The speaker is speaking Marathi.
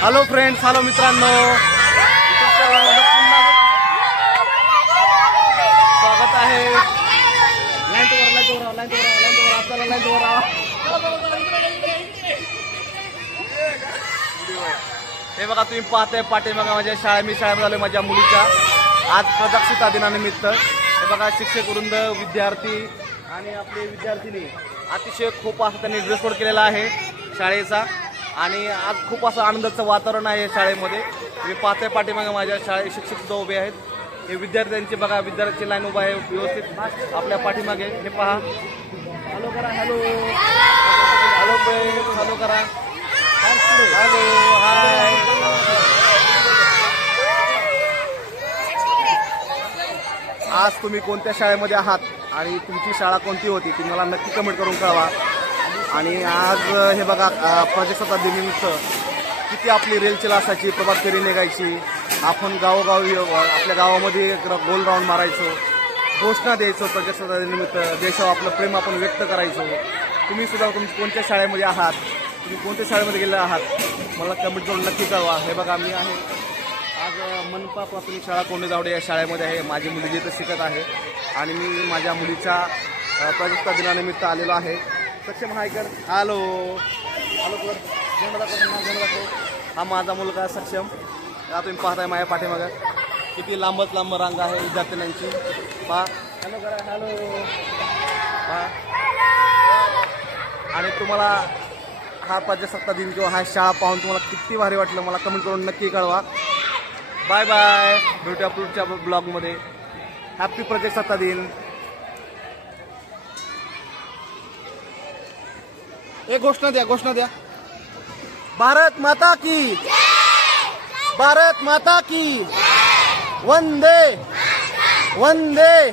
हॅलो फ्रेंड्स, हॅलो मित्रांनो, स्वागत आहे. हे बघा, तुम्ही पाहताय पाठीमागे माझ्या शाळेमध्ये आलोय माझ्या मुलीच्या आज प्रजासत्ताक दिनानिमित्त. हे बघा, शिक्षक वृंद, विद्यार्थी आणि आपले विद्यार्थिनी अतिशय खूप असं त्यांनी ड्रेस कोड केलेला आहे शाळेचा. आणि आज खूप असं आनंदाचं वातावरण आहे शाळेमध्ये. मी पाहताय पाठीमागे माझ्या शाळेत शिक्षक सुद्धा उभे आहेत. हे विद्यार्थ्यांची बघा, विद्यार्थ्यांची लाईन उभा आहे व्यवस्थित आपल्या पाठीमागे. हे पहा, हॅलो करा, हॅलो हॅलो हॅलो करा, हॅलो हाय. आज तुम्ही कोणत्या शाळेमध्ये आहात आणि तुमची शाळा कोणती होती ती मला नक्की कमेंट करून कळवा. आणि आज हे बघा, प्रजासत्ताक दिनानिमित्त किती आपली रेलचेल असायची, प्रभात फेरी निघायची, आपण गावोगावी आपल्या गावामध्ये गोल राऊंड मारायचो, घोषणा द्यायचो. प्रजासत्ताक दिनानिमित्त देशावर आपलं प्रेम आपण व्यक्त करायचो. तुम्ही सुद्धा तुमची कोणत्या शाळेमध्ये आहात, तुम्ही कोणत्या शाळेमध्ये गेले आहात मला कमेंट करून नक्की कळवा. हे बघा, मी आहे आज मनपा प्राथमिक शाळा कोंडेजावडे या शाळेमध्ये आहे. माझी मुली जिथं शिकत आहे आणि मी माझ्या मुलीच्या प्रजासत्ताक दिनानिमित्त आलेलो आहे. सक्षम हायकर, हॅलो हॅलो कर, झेंडा दाखव. हा माझा मुलगा सक्षम. आता तुम्ही पाहताय माझ्या पाठीमागं किती लांबच लांब रांग आहे विद्यार्थ्यांची. पहा, हॅलो करा, हॅलो पहा. आणि तुम्हाला हा प्रजासत्ताक दिन किंवा हा शाळा पाहून तुम्हाला किती भारी वाटलं मला कमेंट करून नक्की कळवा. बाय बाय, भेटूया पुढच्या ब्लॉगमध्ये. हॅपी प्रजासत्ताक दिन. एक घोषणा द्या. भारत माता की, भारत माता की, वंदे वंदे